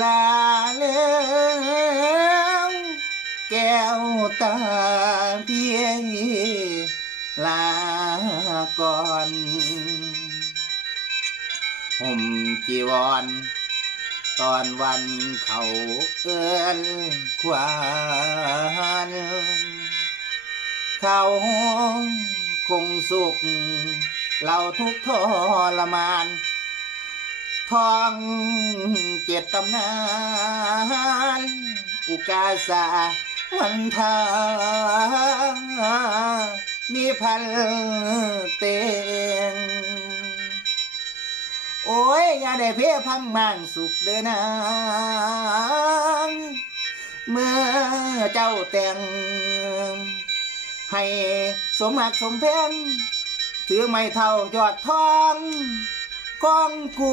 ลาแล้วแก้วตาเพียงลาก่อนห่มจีวร ตอนวันเขาเอินควานเขาคงสุข เราทุกทรมาน ท้องเจ็ดตำนานอุกาสาวันทามีพันเตงโอ้ย อย่าได้เพียพังมั่งสุขเด้อนางเมื่อเจ้าแต่ง ให้สมหักสมเพงถือไม่เท่ายอดทองกองกู